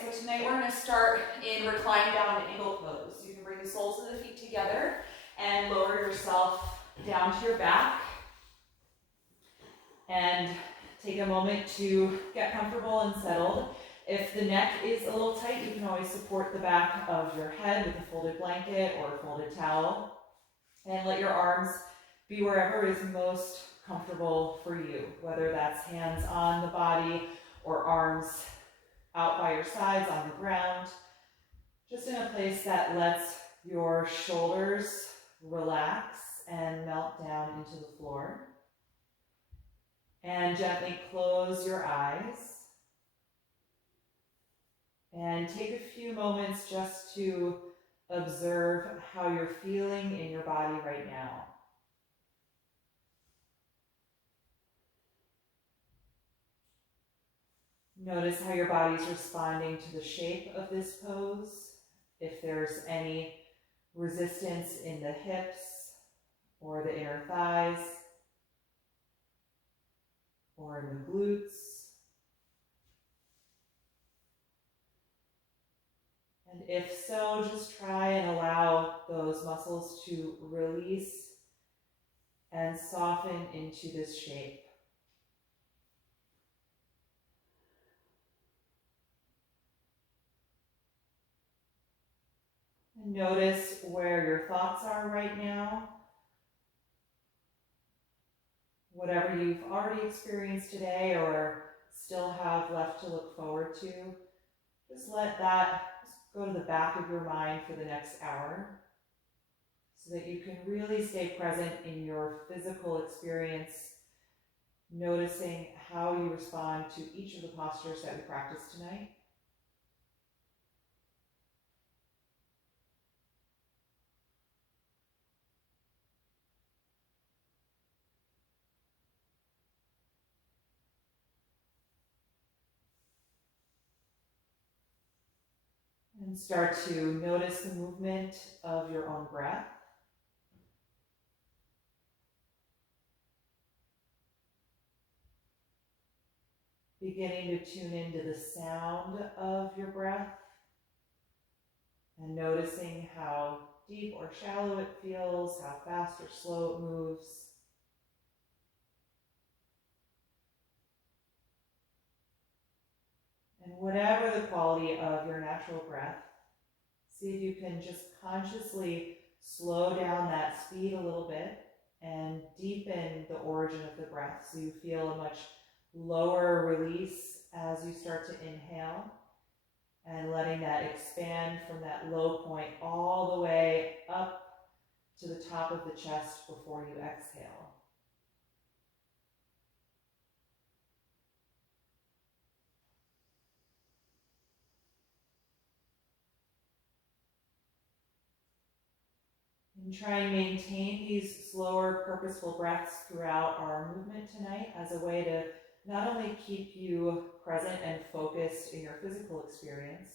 so tonight we're going to start in reclined down angle pose. You can bring the soles of the feet together and lower yourself down to your back. And take a moment to get comfortable and settled. If the neck is a little tight, you can always support the back of your head with a folded blanket or a folded towel. And let your arms be wherever is most comfortable for you, whether that's hands on the body or arms out by your sides on the ground, just in a place that lets your shoulders relax and melt down into the floor. And gently close your eyes. And take a few moments just to observe how you're feeling in your body right now. Notice how your body's responding to the shape of this pose. If there's any resistance in the hips or the inner thighs or in the glutes. And if so, just try and allow those muscles to release and soften into this shape. And notice where your thoughts are right now. Whatever you've already experienced today or still have left to look forward to, just let that go to the back of your mind for the next hour so that you can really stay present in your physical experience, noticing how you respond to each of the postures that we practiced tonight. And start to notice the movement of your own breath. Beginning to tune into the sound of your breath and noticing how deep or shallow it feels, how fast or slow it moves. And whatever the quality of your natural breath, see if you can just consciously slow down that speed a little bit and deepen the origin of the breath so you feel a much lower release as you start to inhale and letting that expand from that low point all the way up to the top of the chest before you exhale. And try and maintain these slower, purposeful breaths throughout our movement tonight as a way to not only keep you present and focused in your physical experience,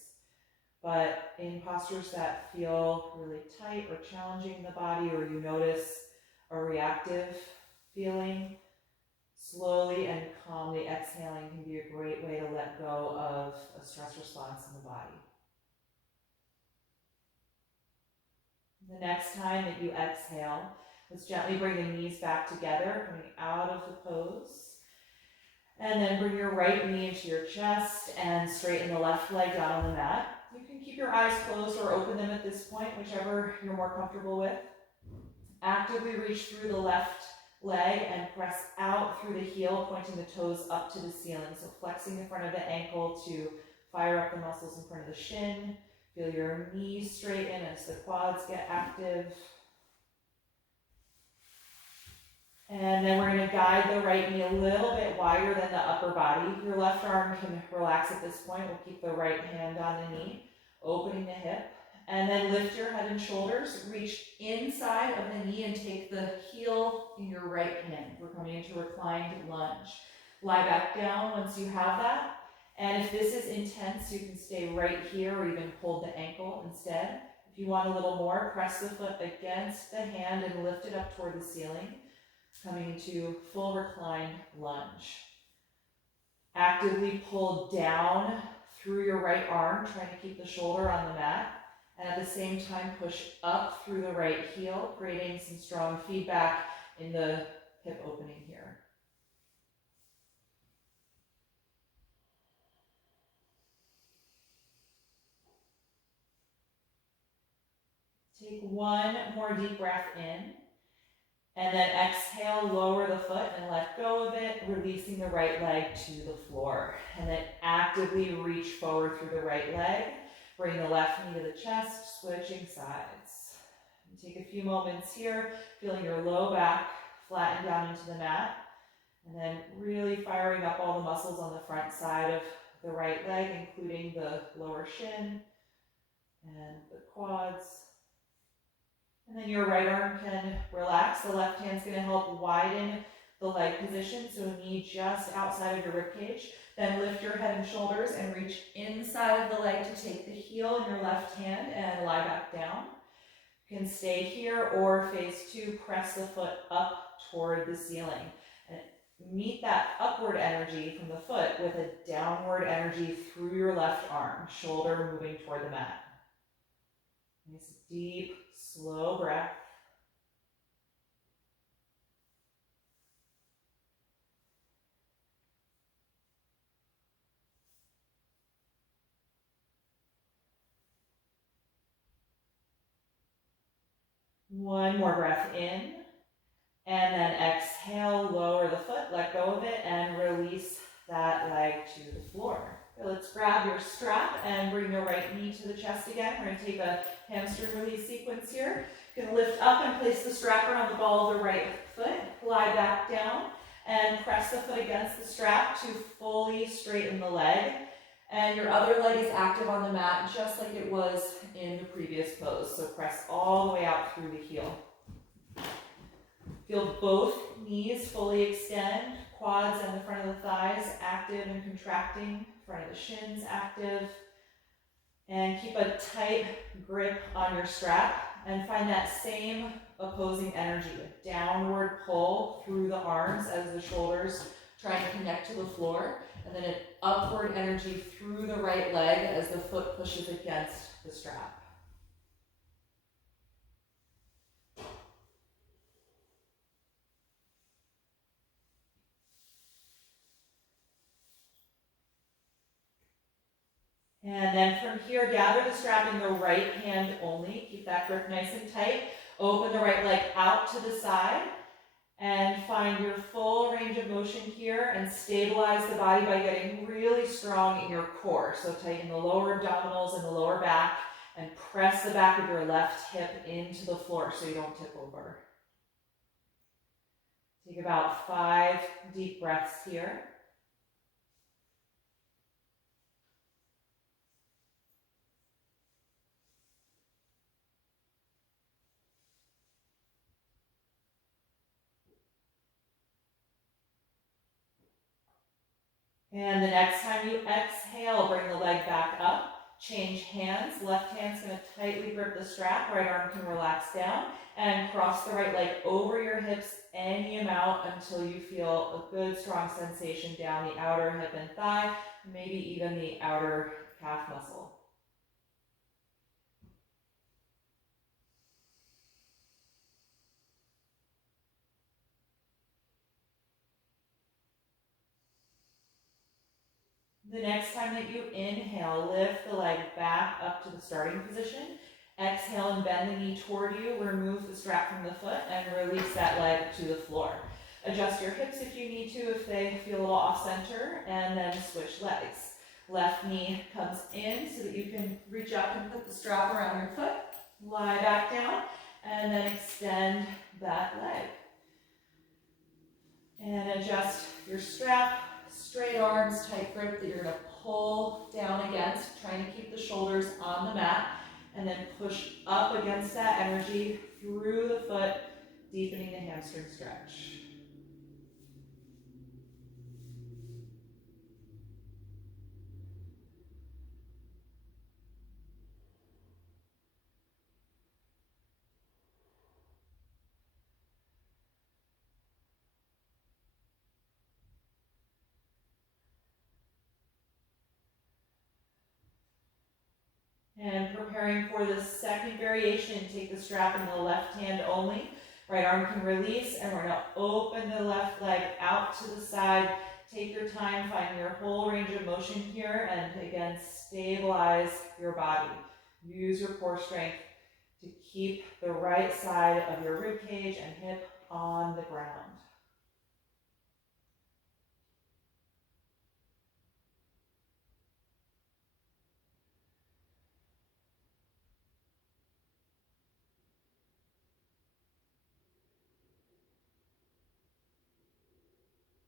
but in postures that feel really tight or challenging in the body, or you notice a reactive feeling, slowly and calmly exhaling can be a great way to let go of a stress response in the body. The next time that you exhale, let's gently bring the knees back together, coming out of the pose. And then bring your right knee into your chest and straighten the left leg down on the mat. You can keep your eyes closed or open them at this point, whichever you're more comfortable with. Actively reach through the left leg and press out through the heel, pointing the toes up to the ceiling. So flexing the front of the ankle to fire up the muscles in front of the shin. Feel your knees straighten as the quads get active. And then we're going to guide the right knee a little bit wider than the upper body. Your left arm can relax at this point. We'll keep the right hand on the knee, opening the hip. And then lift your head and shoulders. Reach inside of the knee and take the heel in your right hand. We're coming into reclined lunge. Lie back down once you have that. And if this is intense, you can stay right here or even hold the ankle instead. If you want a little more, press the foot against the hand and lift it up toward the ceiling, coming into full reclined lunge. Actively pull down through your right arm, trying to keep the shoulder on the mat. And at the same time, push up through the right heel, creating some strong feedback in the hip opening here. Take one more deep breath in. And then exhale, lower the foot and let go of it, releasing the right leg to the floor. And then actively reach forward through the right leg. Bring the left knee to the chest, switching sides. And take a few moments here, feeling your low back flatten down into the mat. And then really firing up all the muscles on the front side of the right leg, including the lower shin and the quads. And then your right arm can relax. The left hand's going to help widen the leg position, so knee just outside of your rib cage. Then lift your head and shoulders and reach inside of the leg to take the heel in your left hand and lie back down. You can stay here, or phase two, press the foot up toward the ceiling. And meet that upward energy from the foot with a downward energy through your left arm, shoulder moving toward the mat. Nice deep, slow breath. One more breath in, and then exhale, lower the foot, let go of it, and release that leg to the floor. Okay, let's grab your strap and bring the right knee to the chest again. We're going to take a hamstring release sequence here. You can lift up and place the strap around the ball of the right foot, lie back down, and press the foot against the strap to fully straighten the leg. And your other leg is active on the mat, just like it was in the previous pose. So press all the way out through the heel. Feel both knees fully extend, quads and the front of the thighs active and contracting, front of the shins active. And keep a tight grip on your strap and find that same opposing energy, a downward pull through the arms as the shoulders try to connect to the floor, and then an upward energy through the right leg as the foot pushes against the strap. And then from here, gather the strap in the right hand only. Keep that grip nice and tight. Open the right leg out to the side and find your full range of motion here and stabilize the body by getting really strong in your core. So tighten the lower abdominals and the lower back and press the back of your left hip into the floor so you don't tip over. Take about 5 deep breaths here. And the next time you exhale, bring the leg back up. Change hands. Left hand's going to tightly grip the strap. Right arm can relax down. And cross the right leg over your hips any amount until you feel a good strong sensation down the outer hip and thigh, maybe even the outer calf muscle. The next time that you inhale, lift the leg back up to the starting position. Exhale and bend the knee toward you. Remove the strap from the foot and release that leg to the floor. Adjust your hips if you need to, if they feel a little off center, and then switch legs. Left knee comes in so that you can reach up and put the strap around your foot. Lie back down and then extend that leg. And adjust your strap. Straight arms, tight grip that you're going to pull down against, trying to keep the shoulders on the mat, and then push up against that energy through the foot, deepening the hamstring stretch. And preparing for the second variation, take the strap in the left hand only. Right arm can release, and we're gonna open the left leg out to the side. Take your time, find your whole range of motion here, and again, stabilize your body. Use your core strength to keep the right side of your rib cage and hip on the ground.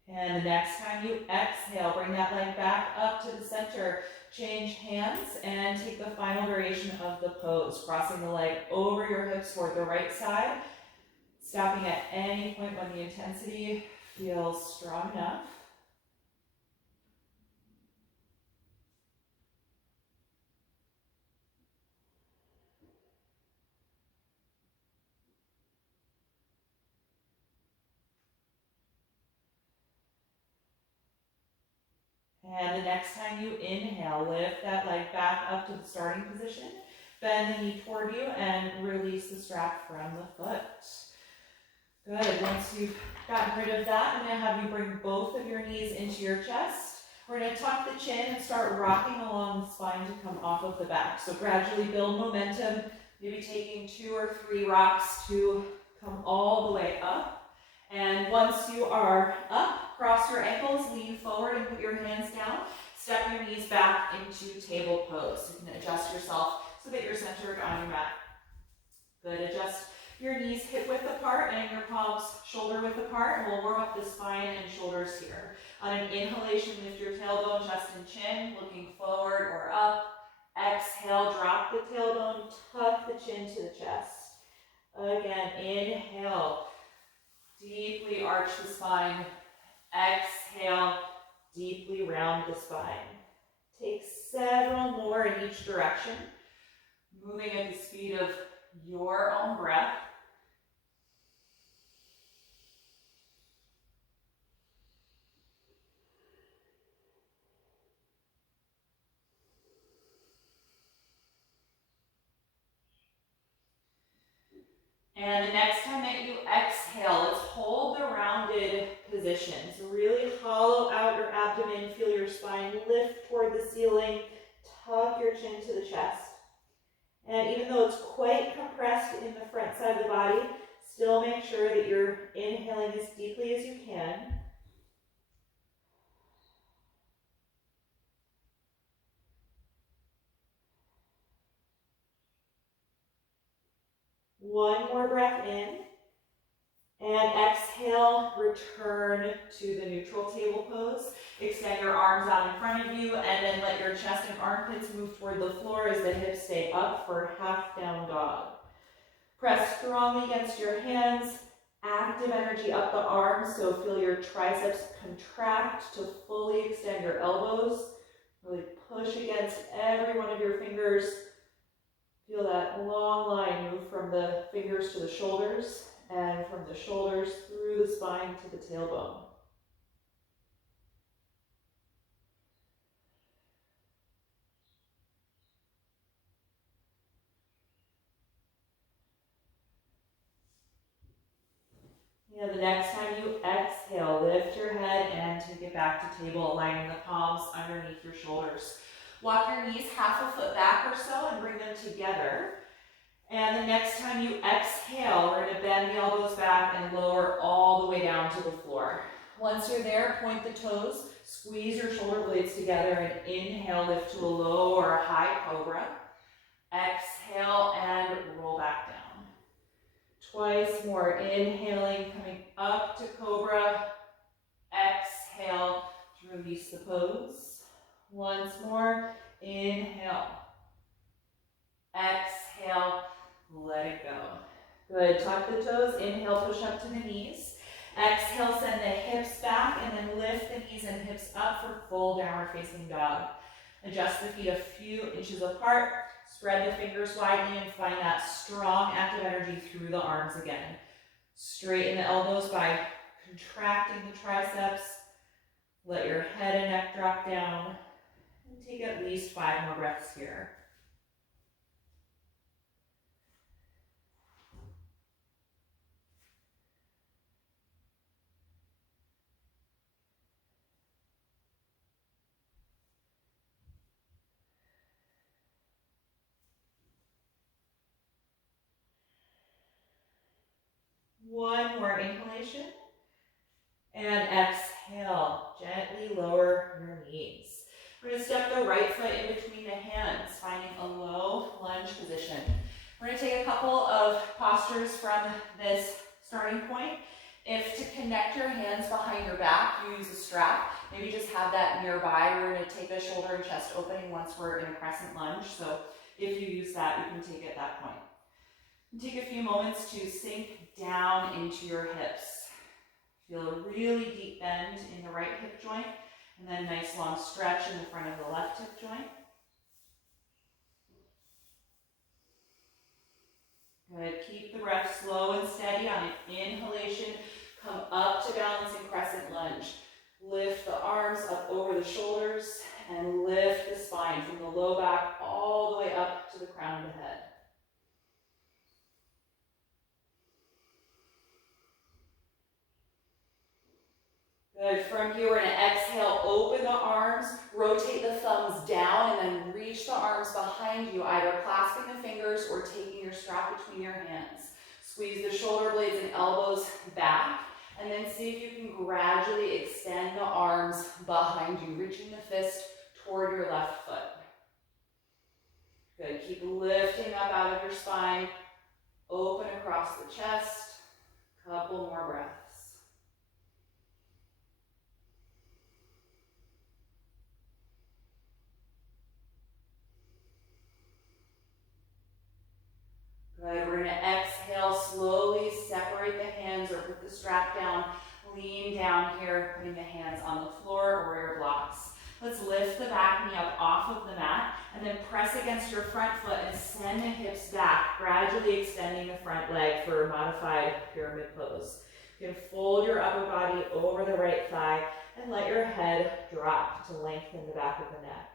And the next time you exhale, bring that leg back up to the center. Change hands and take the final variation of the pose. Crossing the leg over your hips toward the right side. Stopping at any point when the intensity feels strong enough. And the next time you inhale, lift that leg back up to the starting position. Bend the knee toward you and release the strap from the foot. Good. Once you've gotten rid of that, I'm going to have you bring both of your knees into your chest. We're going to tuck the chin and start rocking along the spine to come off of the back. So gradually build momentum, maybe taking 2 or 3 rocks to come all the way up. And once you are up, cross your ankles, lean forward and put your hands down. Step your knees back into table pose. You can adjust yourself so that you're centered on your mat. Good. Adjust your knees hip width apart and your palms shoulder width apart, and we'll warm up the spine and shoulders here. On an inhalation, lift your tailbone, chest and chin, looking forward or up. Exhale, drop the tailbone, tuck the chin to the chest. Again, inhale, deeply arch the spine. Exhale, deeply round the spine. Take several more in each direction, moving at the speed of your own breath. And the next time that you exhale, let's hold the rounded position. So really hollow out your abdomen, feel your spine lift toward the ceiling, tuck your chin to the chest. And even though it's quite compressed in the front side of the body, still make sure that you're inhaling as deeply as you can. One more breath in. And exhale, return to the neutral table pose. Extend your arms out in front of you, and then let your chest and armpits move toward the floor as the hips stay up for half down dog. Press strongly against your hands. Active energy up the arms, so feel your triceps contract to fully extend your elbows. Really push against every one of your fingers. Feel that long line move from the fingers to the shoulders, and from the shoulders through the spine to the tailbone. Yeah, the next time you exhale, lift your head and take it back to table, aligning the palms underneath your shoulders. Walk your knees half a foot back or so and bring them together. And the next time you exhale, we're going to bend the elbows back and lower all the way down to the floor. Once you're there, point the toes, squeeze your shoulder blades together, and inhale, lift to a low or a high cobra. Exhale and roll back down. Twice more, inhaling, coming up to cobra. Exhale to release the pose. Once more, inhale. Exhale, let it go. Good, tuck the toes, inhale, push up to the knees. Exhale, send the hips back, and then lift the knees and hips up for full downward facing dog. Adjust the feet a few inches apart. Spread the fingers widely and find that strong active energy through the arms again. Straighten the elbows by contracting the triceps. Let your head and neck drop down. And take at least 5 more breaths here. One more inhalation. And exhale, gently lower your knees. We're going to step the right foot in between the hands, finding a low lunge position. We're going to take a couple of postures from this starting point. If to connect your hands behind your back, you use a strap. Maybe just have that nearby. We're going to take a shoulder and chest opening once we're in a crescent lunge. So if you use that, you can take it at that point. And take a few moments to sink down into your hips. Feel a really deep bend in the right hip joint, and then a nice long stretch in the front of the left hip joint. Good. Keep the breath slow and steady on an inhalation. Come up to balancing crescent lunge. Lift the arms up over the shoulders and lift the spine from the low back all the way up to the crown of the head. Good. From here, we're going to exhale, open the arms, rotate the thumbs down, and then reach the arms behind you, either clasping the fingers or taking your strap between your hands. Squeeze the shoulder blades and elbows back, and then see if you can gradually extend the arms behind you, reaching the fist toward your left foot. Good. Keep lifting up out of your spine, open across the chest. Couple more breaths. Good. We're going to exhale, slowly separate the hands or put the strap down. Lean down here, putting the hands on the floor or your blocks. Let's lift the back knee up off of the mat and then press against your front foot and send the hips back, gradually extending the front leg for a modified pyramid pose. You can fold your upper body over the right thigh and let your head drop to lengthen the back of the neck.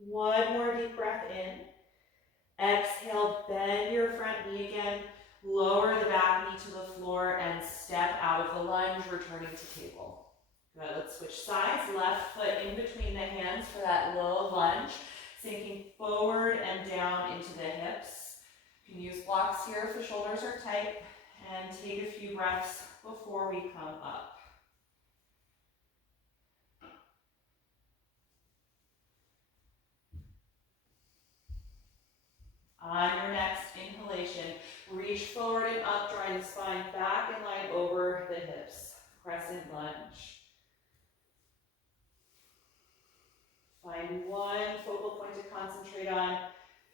One more deep breath in. Exhale, bend your front knee again. Lower the back knee to the floor and step out of the lunge, returning to table. Good, let's switch sides. Left foot in between the hands for that low lunge. Sinking forward and down into the hips. You can use blocks here if the shoulders are tight. And take a few breaths before we come up. On your next inhalation, reach forward and up, drawing the spine back in line over the hips. Crescent lunge. Find one focal point to concentrate on.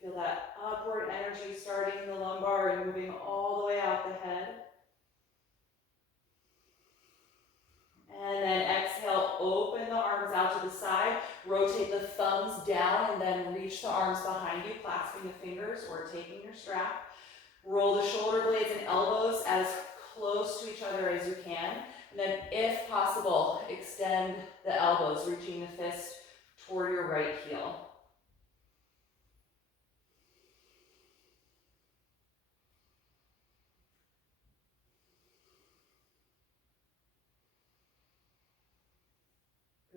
Feel that upward energy starting in the lumbar and moving all the way out the head. And then exhale, open the arms out to the side. Rotate the thumbs down and then reach the arms behind you, clasping the fingers or taking your strap. Roll the shoulder blades and elbows as close to each other as you can. And then, if possible, extend the elbows, reaching the fist toward your right heel.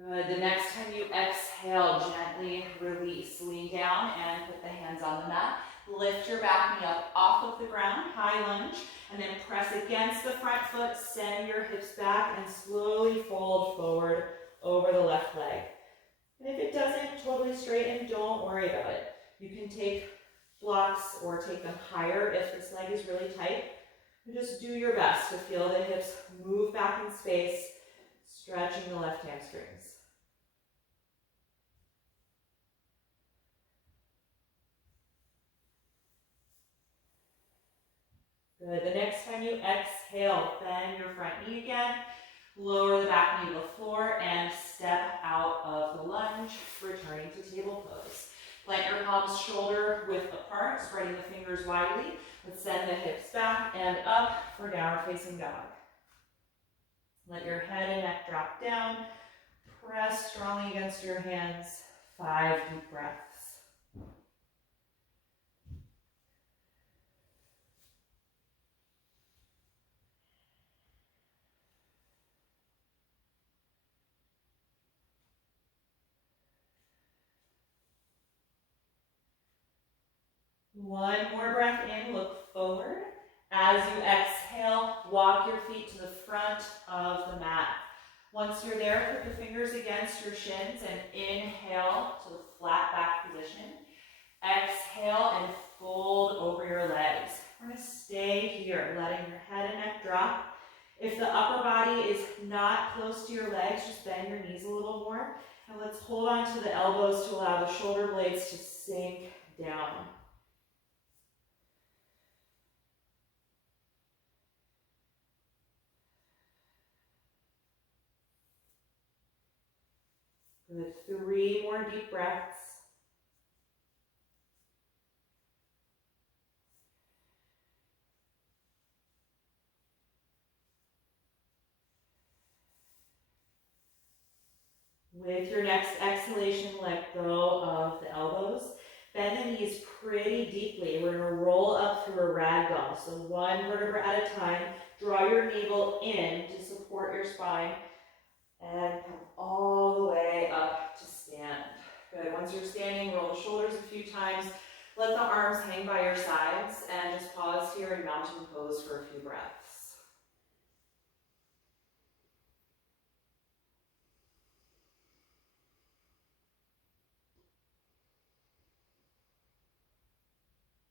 Good. The next time you exhale, gently release. Lean down and put the hands on the mat. Lift your back knee up off of the ground, high lunge, and then press against the front foot, send your hips back, and slowly fold forward over the left leg. And if it doesn't totally straighten, don't worry about it. You can take blocks or take them higher if this leg is really tight. And just do your best to feel the hips move back in space, stretching the left hamstrings. Good. The next time you exhale, bend your front knee again. Lower the back knee to the floor and step out of the lunge, returning to table pose. Plant your palms shoulder width apart, spreading the fingers widely. Let's send the hips back and up for downward facing dog. Let your head and neck drop down. Press strongly against your hands. 5 deep breaths. One more breath in, look forward. As you exhale, walk your feet to the front of the mat. Once you're there, put your fingers against your shins and inhale to the flat back position. Exhale and fold over your legs. We're going to stay here, letting your head and neck drop. If the upper body is not close to your legs, just bend your knees a little more. And let's hold on to the elbows to allow the shoulder blades to sink down. Good. 3 more deep breaths. With your next exhalation, let go of the elbows. Bend the knees pretty deeply. We're going to roll up through a ragdoll. So one vertebra at a time. Draw your navel in to support your spine. And come all the way up to stand. Good. Once you're standing, roll the shoulders a few times. Let the arms hang by your sides. And just pause here in mountain pose for a few breaths.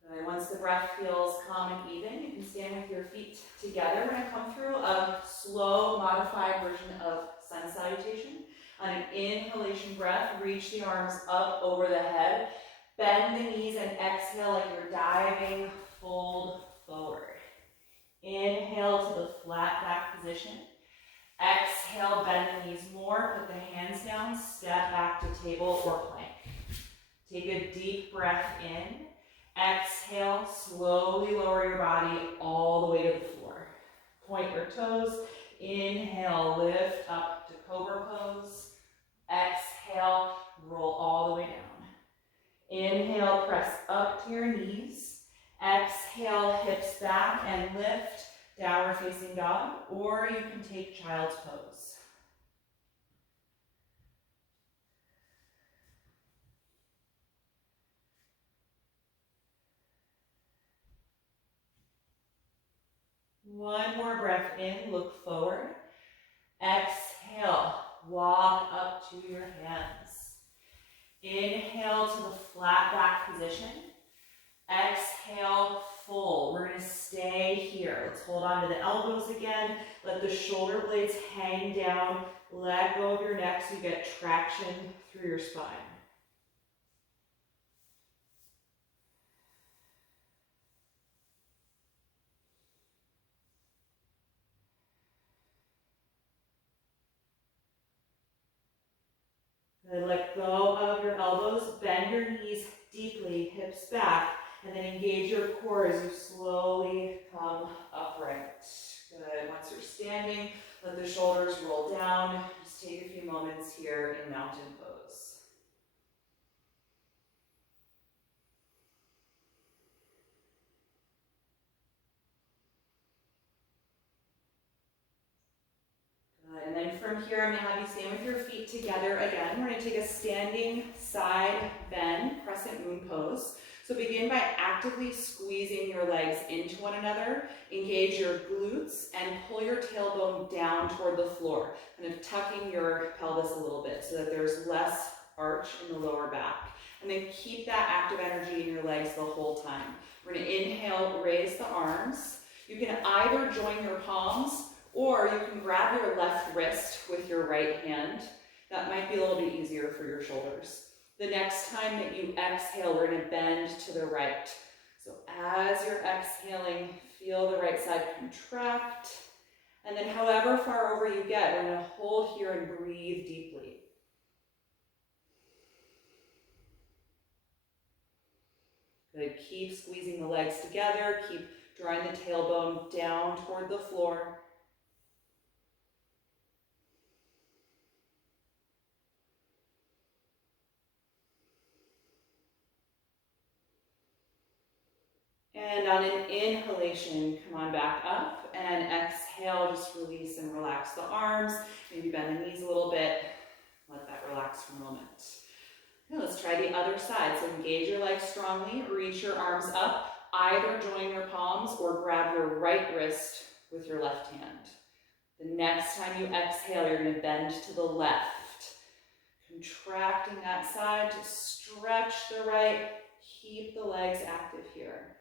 And once the breath feels calm and even, you can stand with your feet together. We're going to come through a slow, modified version of sun salutation. On an inhalation breath, reach the arms up over the head. Bend the knees and exhale like you're diving, fold forward. Inhale to the flat back position. Exhale, bend the knees more, put the hands down, step back to table or plank. Take a deep breath in. Exhale, slowly lower your body all the way to the floor. Point your toes. Inhale, lift up to cobra pose. Exhale, roll all the way down. Inhale, press up to your knees. Exhale, hips back and lift, downward facing dog, or you can take child's pose. One more breath in, look forward. Exhale, walk up to your hands. Inhale to the flat back position. Exhale, fold. We're going to stay here. Let's hold on to the elbows again. Let the shoulder blades hang down. Let go of your neck so you get traction through your spine. Then let go of your elbows, bend your knees deeply, hips back, and then engage your core as you slowly come upright. Good. Once you're standing, let the shoulders roll down. Just take a few moments here in mountain pose. And then from here, I'm going to have you stand with your feet together again. We're going to take a standing side bend, crescent moon pose. So begin by actively squeezing your legs into one another. Engage your glutes and pull your tailbone down toward the floor. Kind of tucking your pelvis a little bit so that there's less arch in the lower back. And then keep that active energy in your legs the whole time. We're going to inhale, raise the arms. You can either join your palms or you can grab your left wrist with your right hand. That might be a little bit easier for your shoulders. The next time that you exhale, we're going to bend to the right. So as you're exhaling, feel the right side contract. And then however far over you get, we're going to hold here and breathe deeply. Good. Keep squeezing the legs together. Keep drawing the tailbone down toward the floor. And on an inhalation, come on back up, and exhale, just release and relax the arms. Maybe bend the knees a little bit. Let that relax for a moment. Okay, let's try the other side. So engage your legs strongly, reach your arms up, either join your palms or grab your right wrist with your left hand. The next time you exhale, you're going to bend to the left, contracting that side to stretch the right. Keep the legs active here.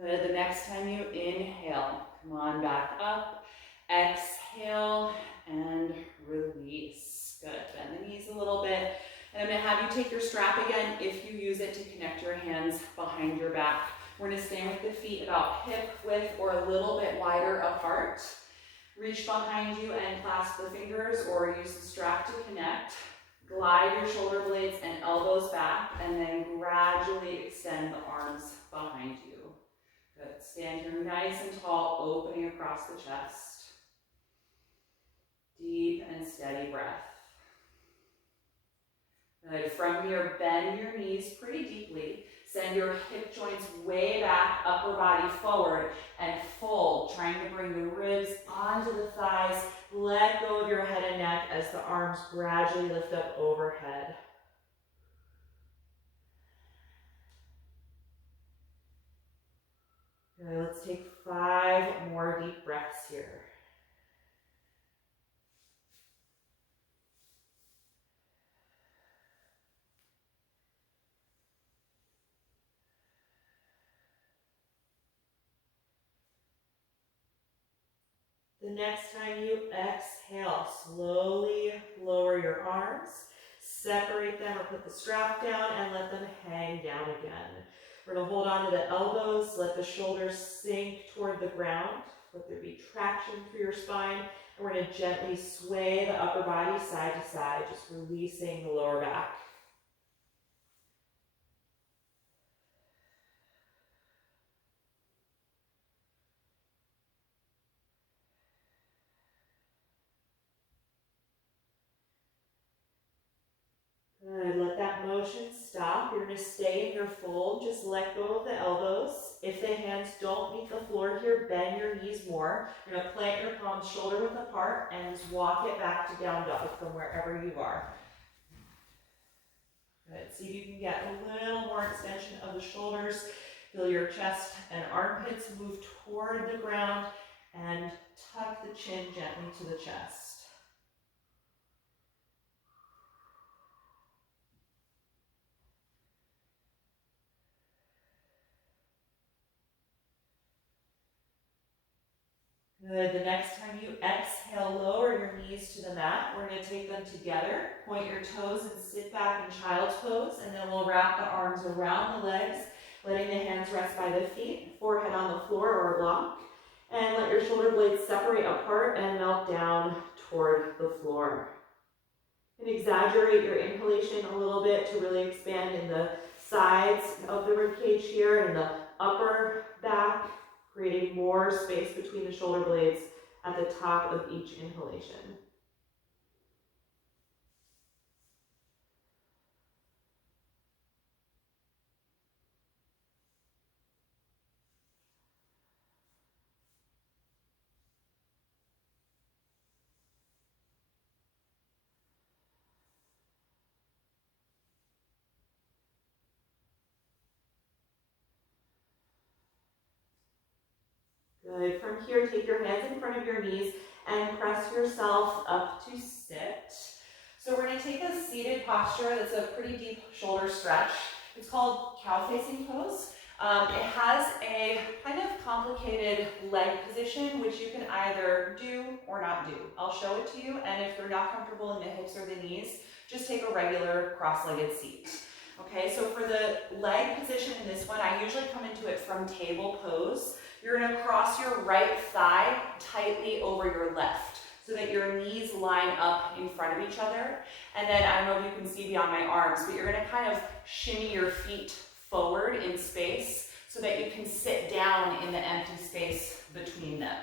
Good. The next time you inhale, come on back up. Exhale and release. Good. Bend the knees a little bit. And I'm going to have you take your strap again if you use it to connect your hands behind your back. We're going to stand with the feet about hip width or a little bit wider apart. Reach behind you and clasp the fingers or use the strap to connect. Glide your shoulder blades and elbows back and then gradually extend the arms behind you. Good. Stand here nice and tall, opening across the chest. Deep and steady breath. Good. From here, bend your knees pretty deeply. Send your hip joints way back, upper body forward, and fold, trying to bring the ribs onto the thighs. Let go of your head and neck as the arms gradually lift up overhead. Good. Let's take 5 more deep breaths here. The next time you exhale, slowly lower your arms, separate them or put the strap down and let them hang down again. We're going to hold on to the elbows, let the shoulders sink toward the ground, let there be traction through your spine, and we're going to gently sway the upper body side to side, just releasing the lower back. Good. Let that motion stop. You're going to stay in your fold. Just let go of the elbows. If the hands don't meet the floor here, bend your knees more. You're going to plant your palms shoulder width apart and just walk it back to down dog from wherever you are. Good. See if you can get a little more extension of the shoulders. Feel your chest and armpits move toward the ground and tuck the chin gently to the chest. Good. The next time you exhale, lower your knees to the mat. We're going to take them together. Point your toes and sit back in child's pose, and then we'll wrap the arms around the legs, letting the hands rest by the feet, forehead on the floor or lock, and let your shoulder blades separate apart and melt down toward the floor. And exaggerate your inhalation a little bit to really expand in the sides of the ribcage here and the upper back, creating more space between the shoulder blades at the top of each inhalation. Good. From here, take your hands in front of your knees and press yourself up to sit. So we're going to take a seated posture that's a pretty deep shoulder stretch. It's called cow-facing pose. It has a kind of complicated leg position, which you can either do or not do. I'll show it to you, and if you're not comfortable in the hips or the knees, just take a regular cross-legged seat. Okay, so for the leg position in this one, I usually come into it from table pose. You're going to cross your right thigh tightly over your left so that your knees line up in front of each other. And then, I don't know if you can see beyond my arms, but you're going to kind of shimmy your feet forward in space so that you can sit down in the empty space between them.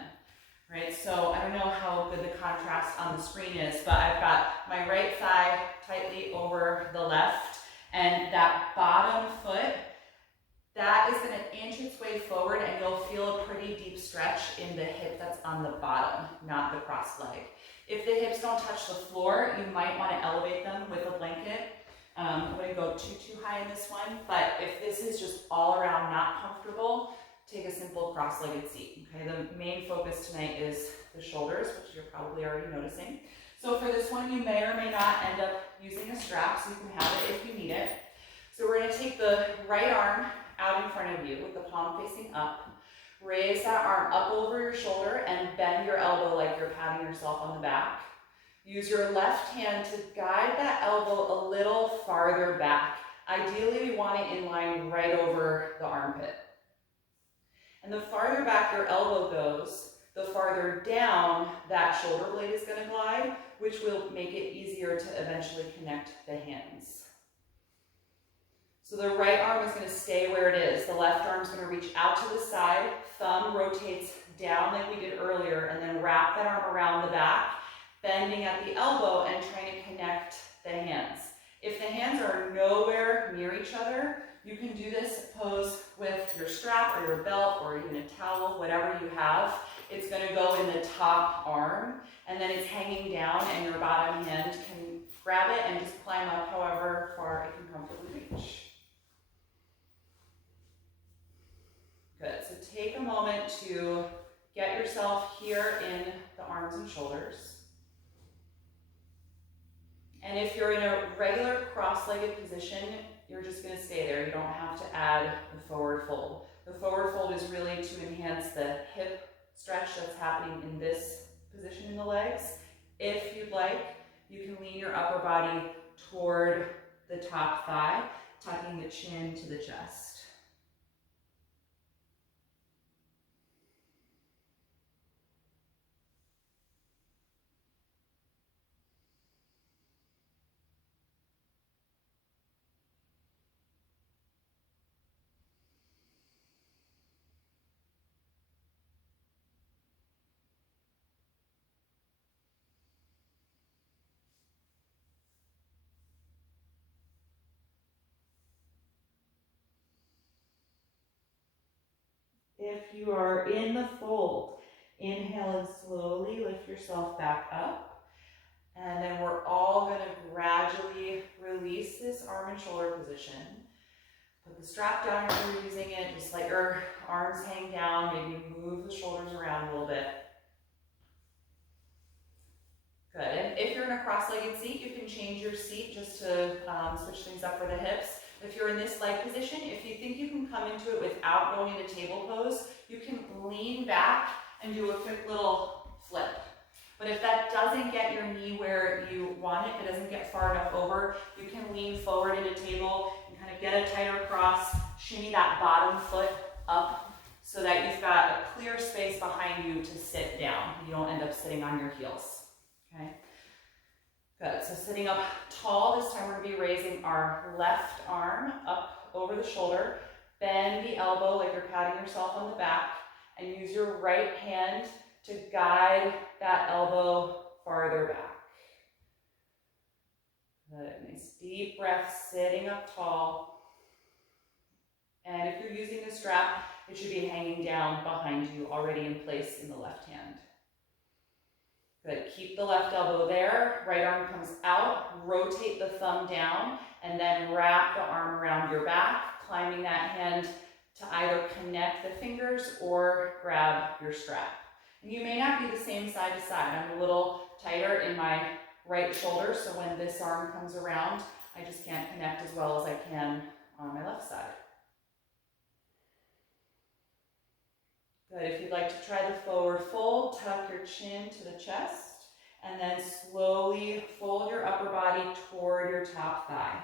Right, so I don't know how good the contrast on the screen is, but I've got my right thigh tightly over the left, and that bottom foot that is going to inch its way forward, and you'll feel a pretty deep stretch in the hip that's on the bottom, not the cross leg. If the hips don't touch the floor, you might want to elevate them with a blanket. I wouldn't go too high in this one, but if this is just all around not comfortable, take a simple cross-legged seat. Okay, the main focus tonight is the shoulders, which you're probably already noticing. So for this one, you may or may not end up using a strap, so you can have it if you need it. So we're going to take the right arm out in front of you with the palm facing up. Raise that arm up over your shoulder and bend your elbow like you're patting yourself on the back. Use your left hand to guide that elbow a little farther back. Ideally, we want it in line right over the armpit. And the farther back your elbow goes, the farther down that shoulder blade is going to glide, which will make it easier to eventually connect the hands. So the right arm is going to stay where it is. The left arm is going to reach out to the side, thumb rotates down like we did earlier, and then wrap that arm around the back, bending at the elbow and trying to connect the hands. If the hands are nowhere near each other, you can do this pose with your strap or your belt or even a towel, whatever you have. It's going to go in the top arm, and then it's hanging down, and your bottom hand can grab it and just climb up however far it can comfortably reach. Good, so take a moment to get yourself here in the arms and shoulders. And if you're in a regular cross-legged position, you're just going to stay there. You don't have to add the forward fold. The forward fold is really to enhance the hip stretch that's happening in this position in the legs. If you'd like, you can lean your upper body toward the top thigh, tucking the chin to the chest. If you are in the fold, inhale and slowly lift yourself back up. And then we're all going to gradually release this arm and shoulder position. Put the strap down if you're using it. Just let your arms hang down. Maybe move the shoulders around a little bit. Good. And if you're in a cross-legged seat, you can change your seat just to switch things up for the hips. If you're in this leg position, if you think you can come into it without going into table pose, you can lean back and do a quick little flip. But if that doesn't get your knee where you want it, if it doesn't get far enough over, you can lean forward into table and kind of get a tighter cross, shimmy that bottom foot up so that you've got a clear space behind you to sit down. You don't end up sitting on your heels. Okay? Good, so sitting up tall, this time we're going to be raising our left arm up over the shoulder. Bend the elbow like you're patting yourself on the back, and use your right hand to guide that elbow farther back. Good, nice deep breath, sitting up tall. And if you're using a strap, it should be hanging down behind you, already in place in the left hand. Good, keep the left elbow there, right arm comes out, rotate the thumb down, and then wrap the arm around your back, climbing that hand to either connect the fingers or grab your strap. And you may not be the same side to side. I'm a little tighter in my right shoulder, so when this arm comes around, I just can't connect as well as I can on my left side. Good, if you'd like to try the forward fold, tuck your chin to the chest, and then slowly fold your upper body toward your top thigh.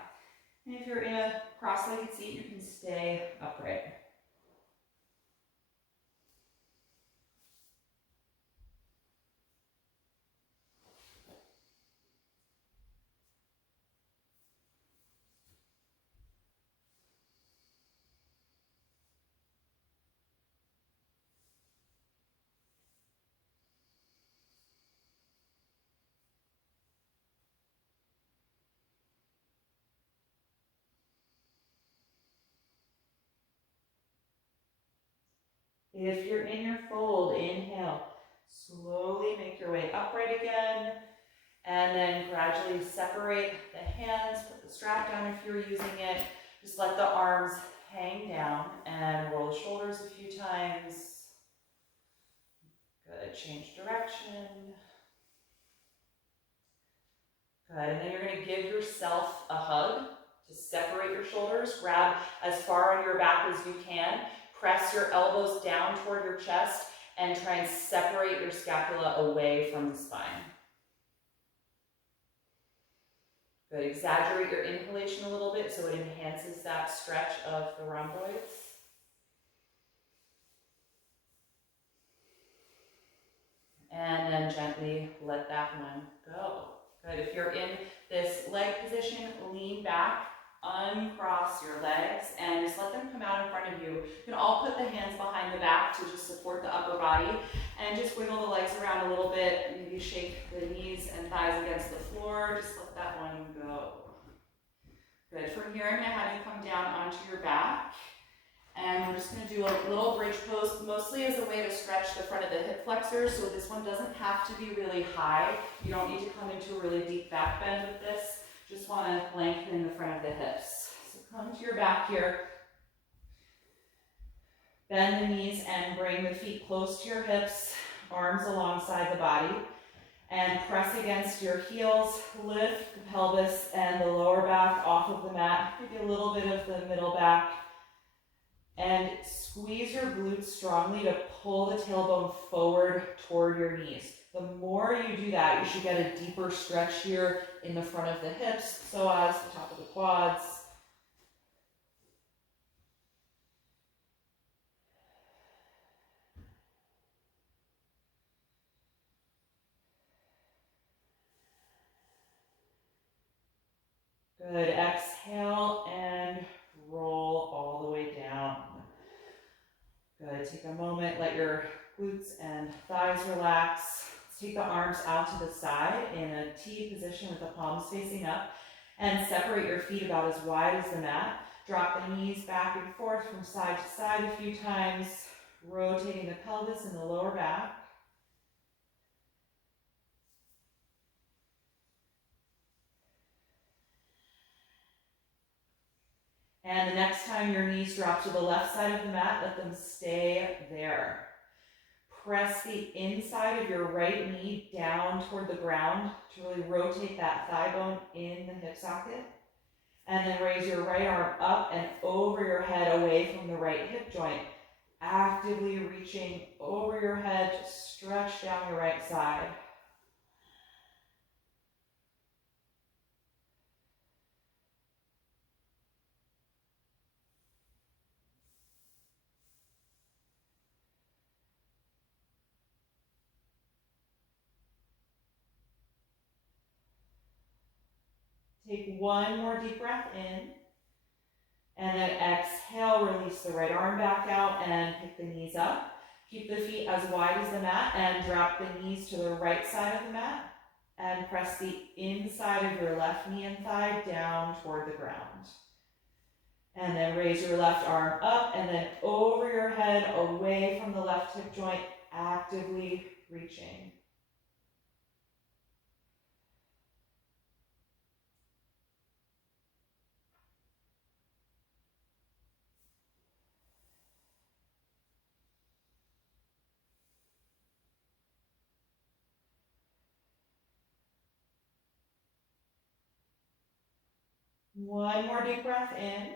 And if you're in a cross-legged seat, you can stay upright. If you're in your fold, inhale. Slowly make your way upright again. And then gradually separate the hands, put the strap down if you're using it. Just let the arms hang down and roll the shoulders a few times. Good, change direction. Good, and then you're gonna give yourself a hug to separate your shoulders. Grab as far on your back as you can. Press your elbows down toward your chest and try and separate your scapula away from the spine. Good, exaggerate your inhalation a little bit so it enhances that stretch of the rhomboids. And then gently let that one go. Good, if you're in this leg position, lean back, uncross your legs, and just let them come out in front of you. You can all put the hands behind the back to just support the upper body, and just wiggle the legs around a little bit. Maybe shake the knees and thighs against the floor. Just let that one go. Good, from here I'm gonna have you come down onto your back. And we're just going to do a little bridge pose, mostly as a way to stretch the front of the hip flexors. So this one doesn't have to be really high. You don't need to come into a really deep back bend with this. Just want to lengthen the front of the hips. So come to your back here. Bend the knees and bring the feet close to your hips, arms alongside the body. And press against your heels. Lift the pelvis and the lower back off of the mat. Maybe a little bit of the middle back. And squeeze your glutes strongly to pull the tailbone forward toward your knees. The more you do that, you should get a deeper stretch here in the front of the hips, psoas, the top of the quads. Good, exhale and roll all the way down. Good, take a moment, let your glutes and thighs relax. Let's take the arms out to the side in a T position with the palms facing up, and separate your feet about as wide as the mat. Drop the knees back and forth from side to side a few times, rotating the pelvis and the lower back. And the next time your knees drop to the left side of the mat, let them stay there. Press the inside of your right knee down toward the ground to really rotate that thigh bone in the hip socket. And then raise your right arm up and over your head away from the right hip joint. Actively reaching over your head to stretch down your right side. Take one more deep breath in. And then exhale, release the right arm back out and pick the knees up. Keep the feet as wide as the mat and drop the knees to the right side of the mat. And press the inside of your left knee and thigh down toward the ground. And then raise your left arm up and then over your head, away from the left hip joint, actively reaching. One more deep breath in.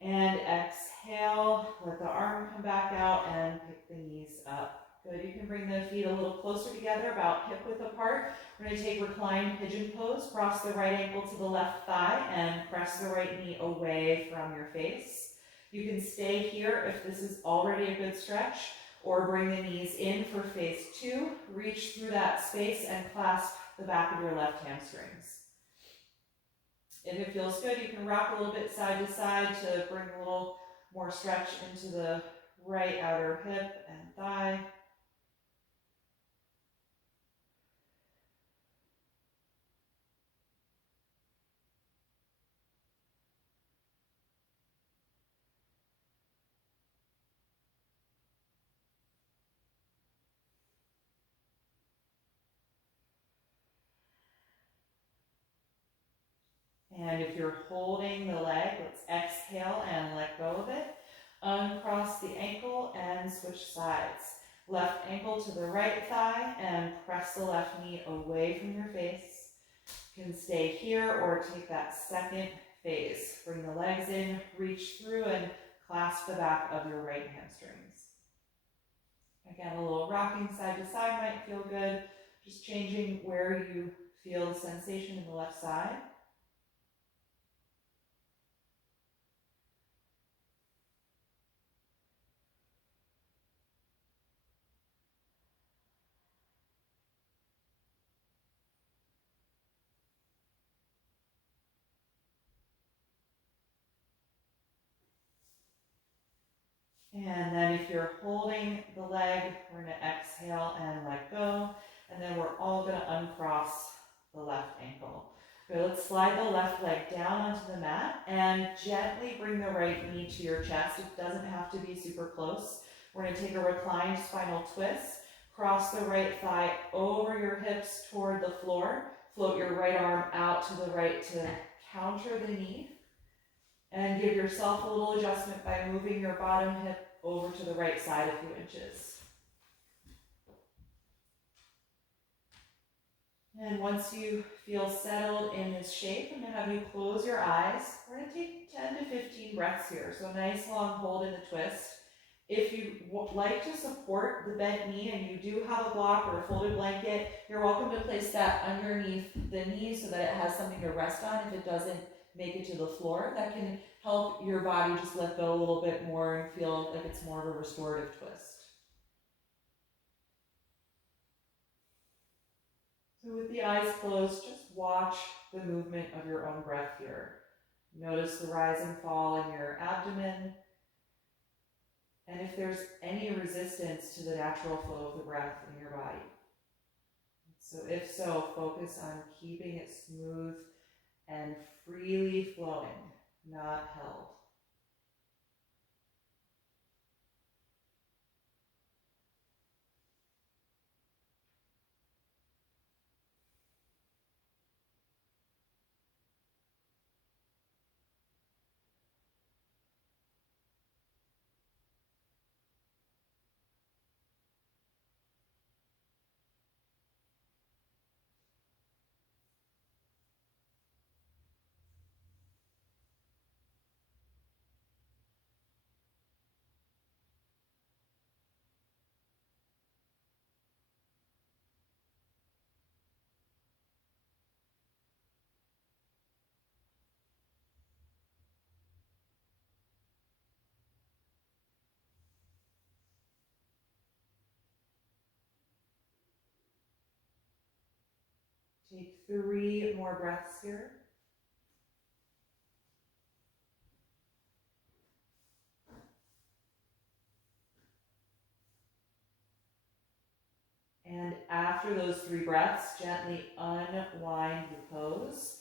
And exhale, let the arm come back out and pick the knees up. Good, you can bring the feet a little closer together, about hip width apart. We're going to take reclined pigeon pose, cross the right ankle to the left thigh and press the right knee away from your face. You can stay here if this is already a good stretch, or bring the knees in for phase 2. Reach through that space and clasp the back of your left hamstrings. If it feels good, you can rock a little bit side to side to bring a little more stretch into the right outer hip and thigh. And if you're holding the leg, let's exhale and let go of it. Uncross the ankle and switch sides. Left ankle to the right thigh and press the left knee away from your face. You can stay here or take that second phase. Bring the legs in, reach through and clasp the back of your right hamstrings. Again, a little rocking side to side might feel good. Just changing where you feel the sensation in the left side. And then if you're holding the leg, we're going to exhale and let go. And then we're all going to uncross the left ankle. Okay, let's slide the left leg down onto the mat and gently bring the right knee to your chest. It doesn't have to be super close. We're going to take a reclined spinal twist. Cross the right thigh over your hips toward the floor. Float your right arm out to the right to counter the knee. And give yourself a little adjustment by moving your bottom hip over to the right side a few inches. And once you feel settled in this shape, I'm going to have you close your eyes. We're going to take 10 to 15 breaths here. So nice long hold in the twist. If you like to support the bent knee and you do have a block or a folded blanket, you're welcome to place that underneath the knee so that it has something to rest on if it doesn't make it to the floor. That can help your body just let go a little bit more and feel like it's more of a restorative twist. So with the eyes closed, just watch the movement of your own breath here. Notice the rise and fall in your abdomen. And if there's any resistance to the natural flow of the breath in your body. So if so, focus on keeping it smooth and freely flowing, not held. Take 3 more breaths here. And after those 3 breaths, gently unwind the pose.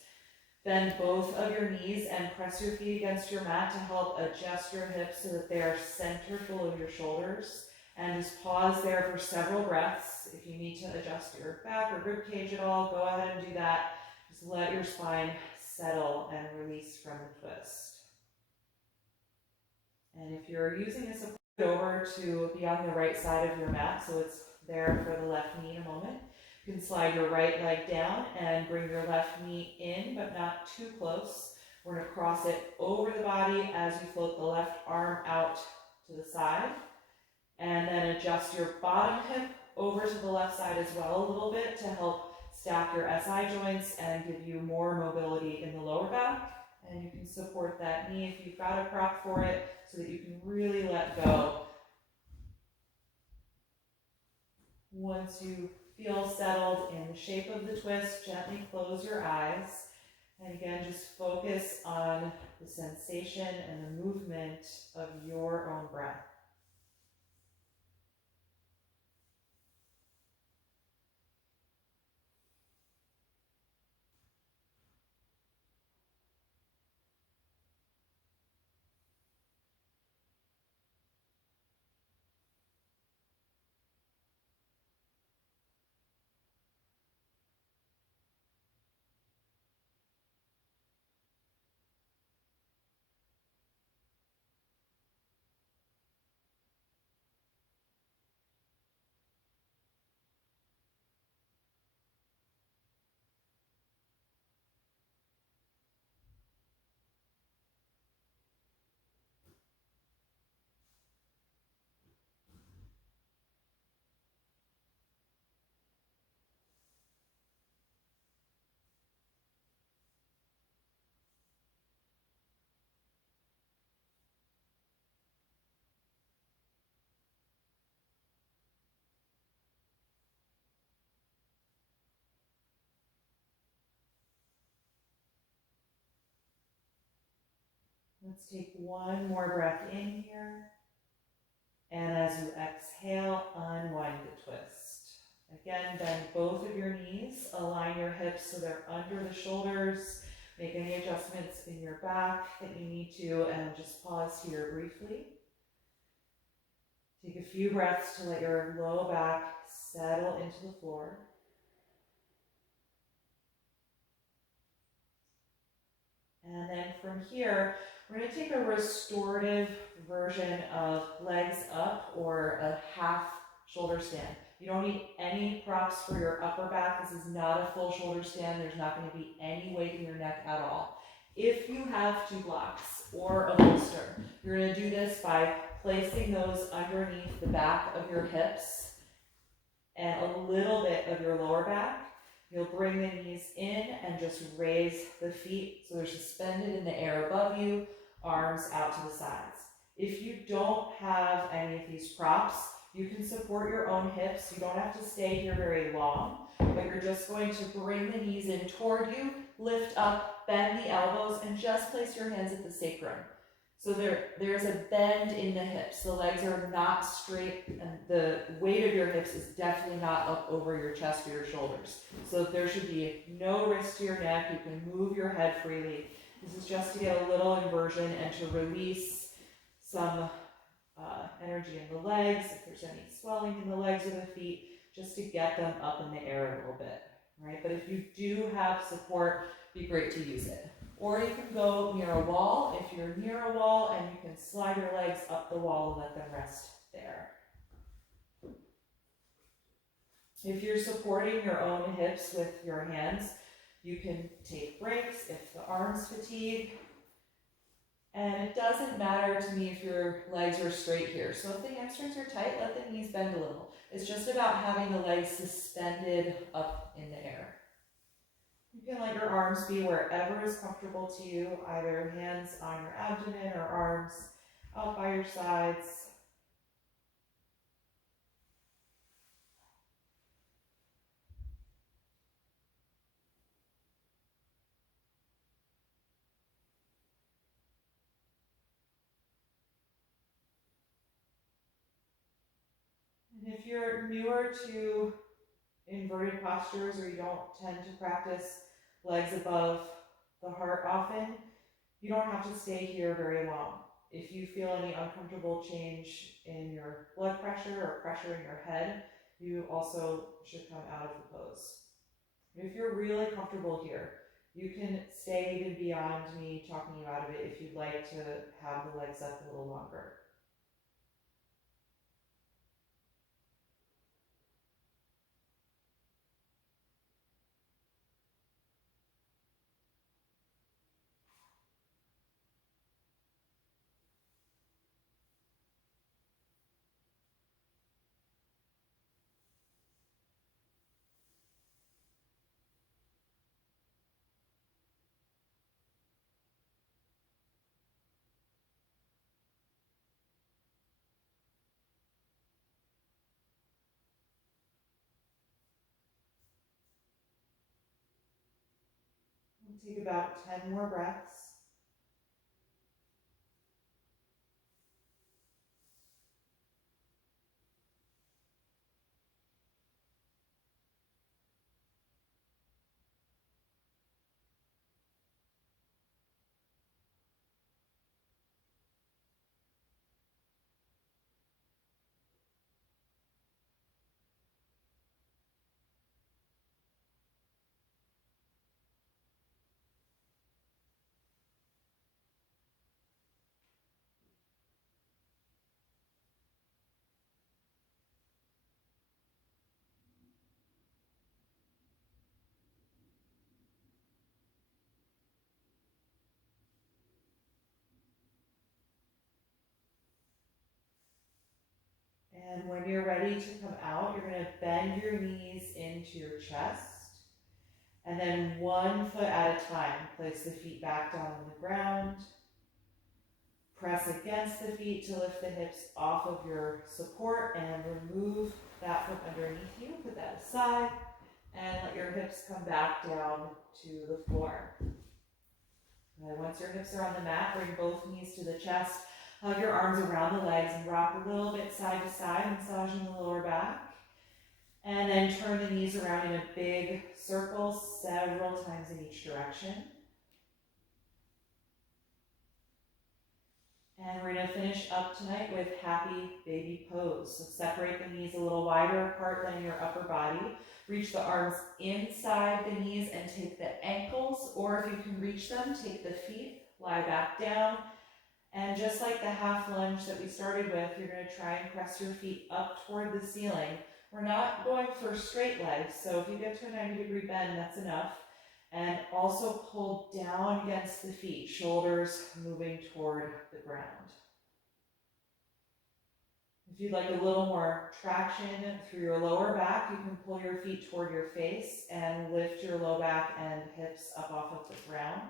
Bend both of your knees and press your feet against your mat to help adjust your hips so that they are centered below your shoulders. And just pause there for several breaths. If you need to adjust your back or rib cage at all, go ahead and do that. Just let your spine settle and release from the twist. And if you're using this, over to be on the right side of your mat, so it's there for the left knee in a moment. You can slide your right leg down and bring your left knee in, but not too close. We're going to cross it over the body as you float the left arm out to the side. And then adjust your bottom hip over to the left side as well a little bit to help stack your SI joints and give you more mobility in the lower back. And you can support that knee if you've got a prop for it so that you can really let go. Once you feel settled in the shape of the twist, gently close your eyes. And again, just focus on the sensation and the movement of your own breath. Let's take one more breath in here. And as you exhale, unwind the twist. Again, bend both of your knees, align your hips so they're under the shoulders. Make any adjustments in your back that you need to, and just pause here briefly. Take a few breaths to let your low back settle into the floor. And then from here, we're going to take a restorative version of legs up or a half shoulder stand. You don't need any props for your upper back. This is not a full shoulder stand. There's not going to be any weight in your neck at all. If you have 2 blocks or a bolster, you're going to do this by placing those underneath the back of your hips and a little bit of your lower back. You'll bring the knees in and just raise the feet so they're suspended in the air above you, arms out to the sides. If you don't have any of these props, you can support your own hips. You don't have to stay here very long, but you're just going to bring the knees in toward you, lift up, bend the elbows, and just place your hands at the sacrum. So there's a bend in the hips. The legs are not straight, and the weight of your hips is definitely not up over your chest or your shoulders. So there should be no risk to your neck. You can move your head freely. This is just to get a little inversion and to release some energy in the legs, if there's any swelling in the legs or the feet, just to get them up in the air a little bit, right? But if you do have support, it'd be great to use it. Or you can go near a wall if you're near a wall, and you can slide your legs up the wall and let them rest there. If you're supporting your own hips with your hands, you can take breaks if the arms fatigue. And it doesn't matter to me if your legs are straight here. So if the hamstrings are tight, let the knees bend a little. It's just about having the legs suspended up in the air. You can let your arms be wherever is comfortable to you, either hands on your abdomen or arms out by your sides. And if you're newer to inverted postures, or you don't tend to practice legs above the heart often, you don't have to stay here very long. If you feel any uncomfortable change in your blood pressure or pressure in your head, you also should come out of the pose. If you're really comfortable here, you can stay even beyond me talking you out of it if you'd like to have the legs up a little longer. We'll take about 10 more breaths. And when you're ready to come out, you're going to bend your knees into your chest. And then 1 foot at a time, place the feet back down on the ground. Press against the feet to lift the hips off of your support and remove that from underneath you. Put that aside and let your hips come back down to the floor. Good. Once your hips are on the mat, bring both knees to the chest. Hug your arms around the legs and rock a little bit side to side, massaging the lower back. And then turn the knees around in a big circle several times in each direction. And we're going to finish up tonight with happy baby pose. So separate the knees a little wider apart than your upper body. Reach the arms inside the knees and take the ankles, or if you can reach them, take the feet, lie back down. And just like the half lunge that we started with, you're going to try and press your feet up toward the ceiling. We're not going for straight legs, so if you get to a 90-degree bend, that's enough. And also pull down against the feet, shoulders moving toward the ground. If you'd like a little more traction through your lower back, you can pull your feet toward your face and lift your low back and hips up off of the ground.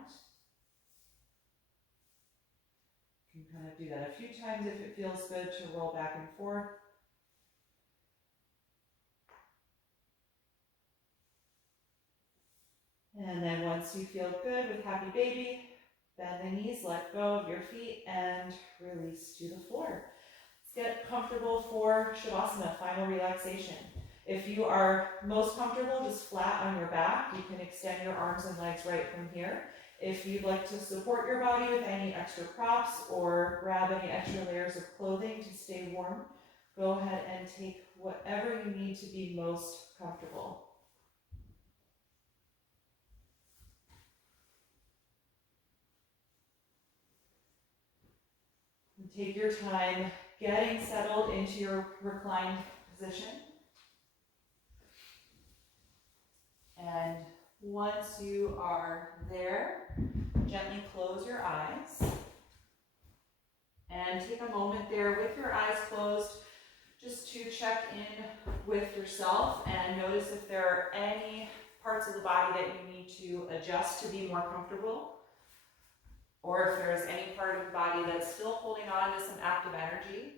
You can kind of do that a few times if it feels good to roll back and forth. And then once you feel good with happy baby, bend the knees, let go of your feet, and release to the floor. Let's get comfortable for Shavasana, final relaxation. If you are most comfortable just flat on your back, you can extend your arms and legs right from here. If you'd like to support your body with any extra props or grab any extra layers of clothing to stay warm, go ahead and take whatever you need to be most comfortable. And take your time getting settled into your reclined position. And once you are there, gently close your eyes. And take a moment there with your eyes closed just to check in with yourself and notice if there are any parts of the body that you need to adjust to be more comfortable, or if there's any part of the body that's still holding on to some active energy.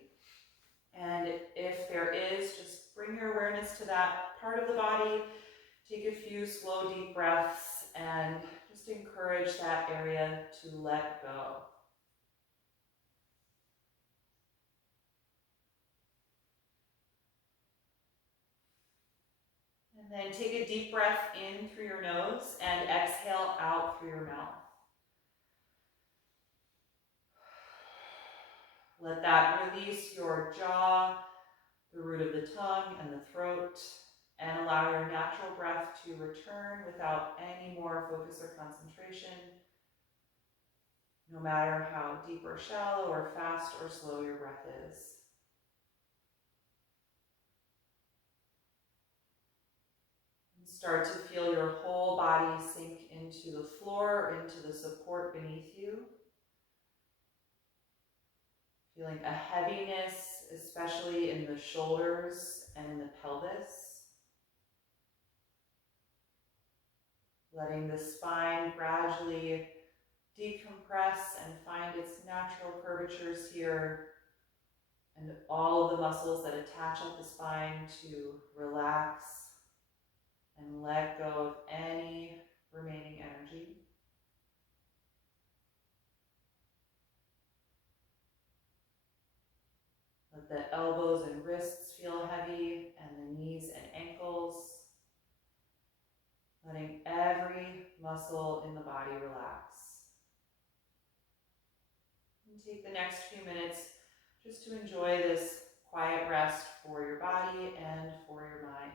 And if there is, just bring your awareness to that part of the body. Take a few slow, deep breaths and just encourage that area to let go. And then take a deep breath in through your nose and exhale out through your mouth. Let that release your jaw, the root of the tongue, and the throat, and allow your natural breath to return without any more focus or concentration, no matter how deep or shallow or fast or slow your breath is. And start to feel your whole body sink into the floor or into the support beneath you. Feeling a heaviness, especially in the shoulders and in the pelvis. Letting the spine gradually decompress and find its natural curvatures here, and all of the muscles that attach at the spine to relax and let go of any remaining energy. Let the elbows and wrists feel heavy, and the knees and ankles. Letting every muscle in the body relax. And take the next few minutes just to enjoy this quiet rest for your body and for your mind.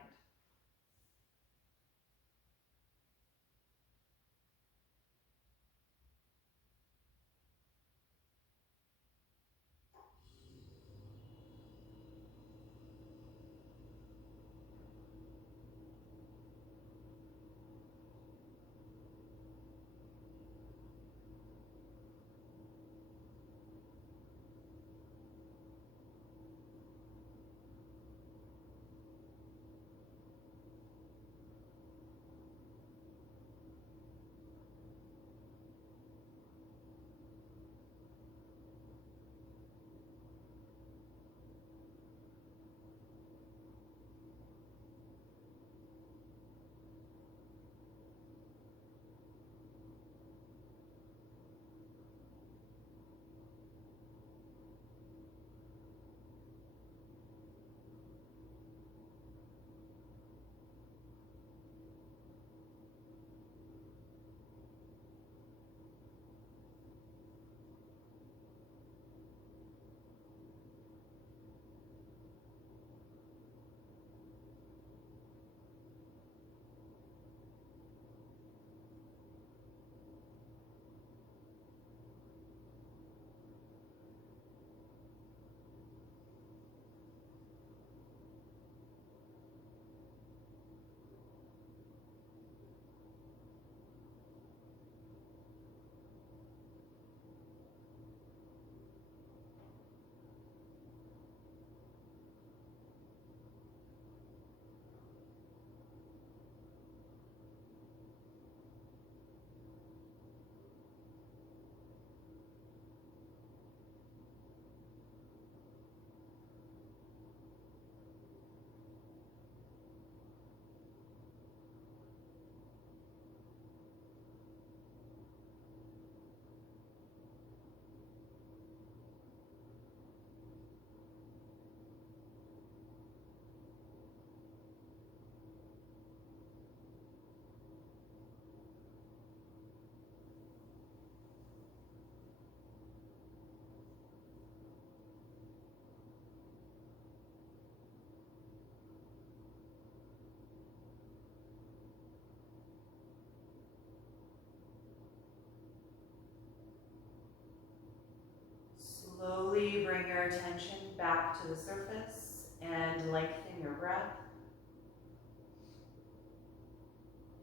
bring your attention back to the surface and lengthen your breath.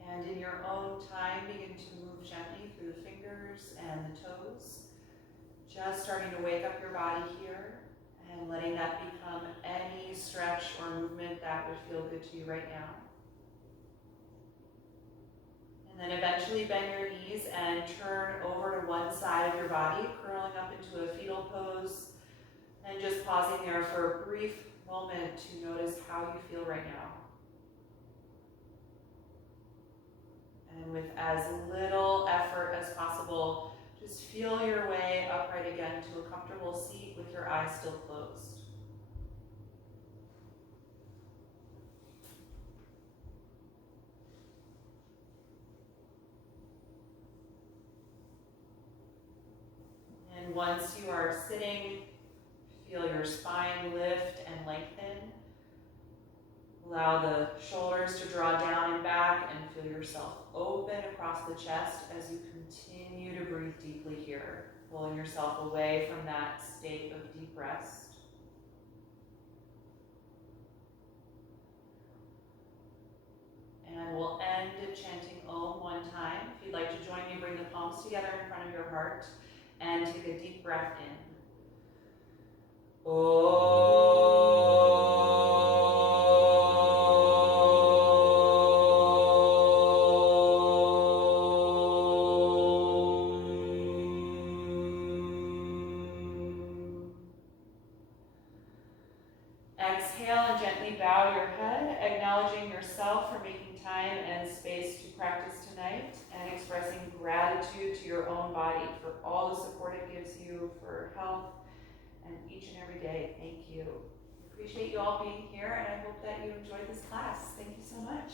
And in your own time, begin to move gently through the fingers and the toes. Just starting to wake up your body here and letting that become any stretch or movement that would feel good to you right now. And then eventually bend your knees and turn over to one side of your body, curling up into a fetal pose, and just pausing there for a brief moment to notice how you feel right now. And with as little effort as possible, just feel your way upright again to a comfortable seat with your eyes still closed. And once you are sitting, feel your spine lift and lengthen. Allow the shoulders to draw down and back and feel yourself open across the chest as you continue to breathe deeply here, pulling yourself away from that state of deep rest. And we'll end chanting Om one time. If you'd like to join me, bring the palms together in front of your heart and take a deep breath in. Exhale and gently bow your head, acknowledging yourself for making time and space to practice tonight and expressing gratitude to your own body for all the support it gives you for health and each and every day. Thank you. Appreciate you all being here, and I hope that you enjoyed this class. Thank you so much.